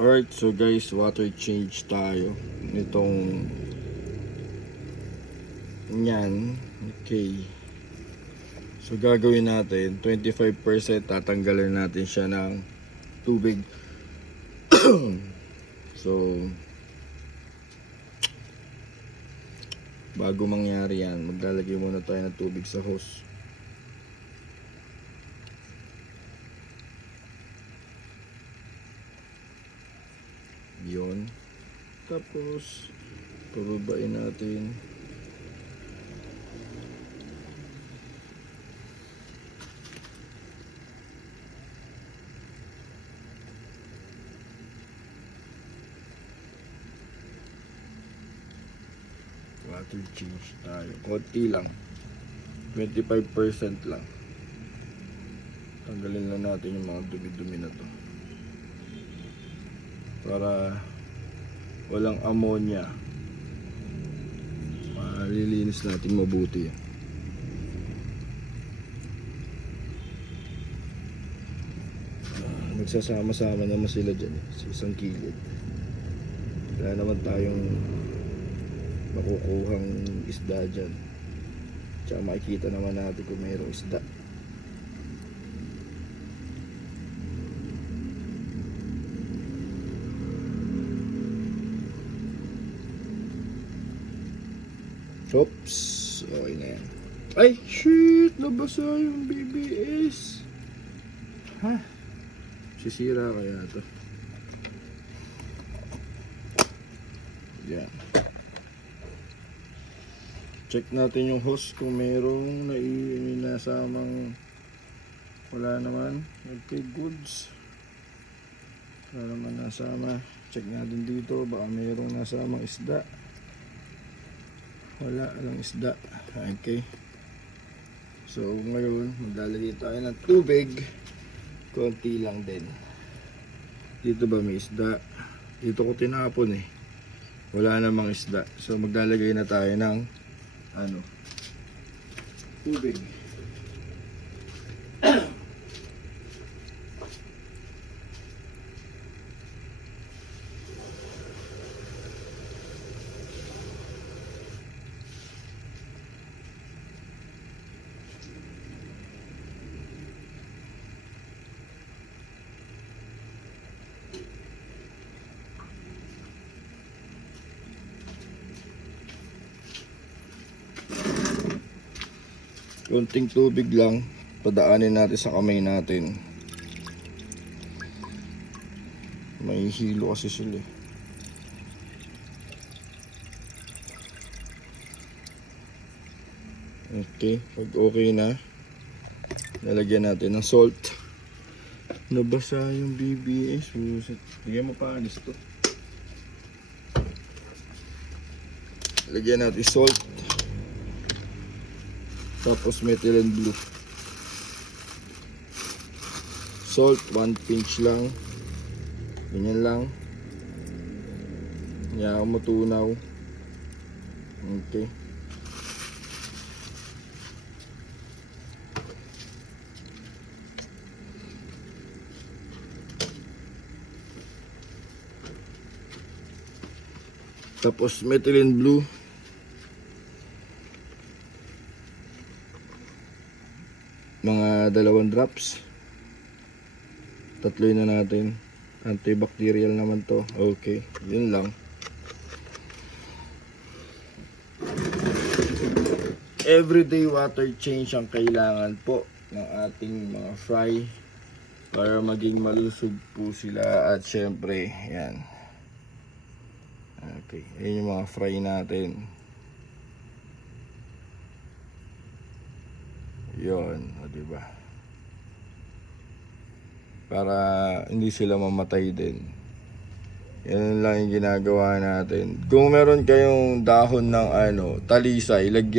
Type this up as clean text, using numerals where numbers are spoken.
Alright, so guys, water change tayo nitong yan. Okay. So gagawin natin 25% tatanggalin natin siya ng tubig. So bago mangyari yan, maglalagay muna tayo ng tubig sa hose. Yun. Tapos pababain natin. Water change tayo. Konti lang. 25% lang. Tanggalin lang natin yung mga dumi-dumi na to. Para walang ammonia. Malilinis natin mabuti. Nagsasama-sama naman sila dyan sa isang kilid. Wala naman tayong makukuhang isda dyan. Tsaka makikita naman natin kung mayroong isda. Oops, okay na yan. Ay, shit! Nabasa yung BBS. Ha? Sisira kaya ito. Yan. Check natin yung hose kung mayroong nasamang. Wala naman. Okay, goods. Wala naman nasama. Check natin dito, baka mayroong nasamang isda. Wala lang isda. Okay. So ngayon maglalagay tayo ng tubig. Konti lang din. Dito ba may isda? Dito ko tinapon eh. Wala namang isda. So maglalagay na tayo ng tubig. Konting tubig lang, padaanin natin sa kamay natin. May hilo kasi sila eh. Okay, pag okay na, lalagyan natin ng salt. Nabasa yung BBS. Lagyan mo pa alis to. Lagyan natin salt. Tapos methylene blue. Salt, 1 pinch lang. Ganyan lang. Yan, matunaw. Okay. Tapos methylene blue. Mga 2 drops. Tatloy na natin. Antibacterial naman to. Okay, yun lang. Everyday water change ang kailangan po ng ating mga fry para maging malusog po sila. At syempre yan. Okay, yun yung mga fry natin. Yun, o diba? Para hindi sila mamatay din. Yan lang yung ginagawa natin. Kung meron kayong dahon ng talisay, lagyan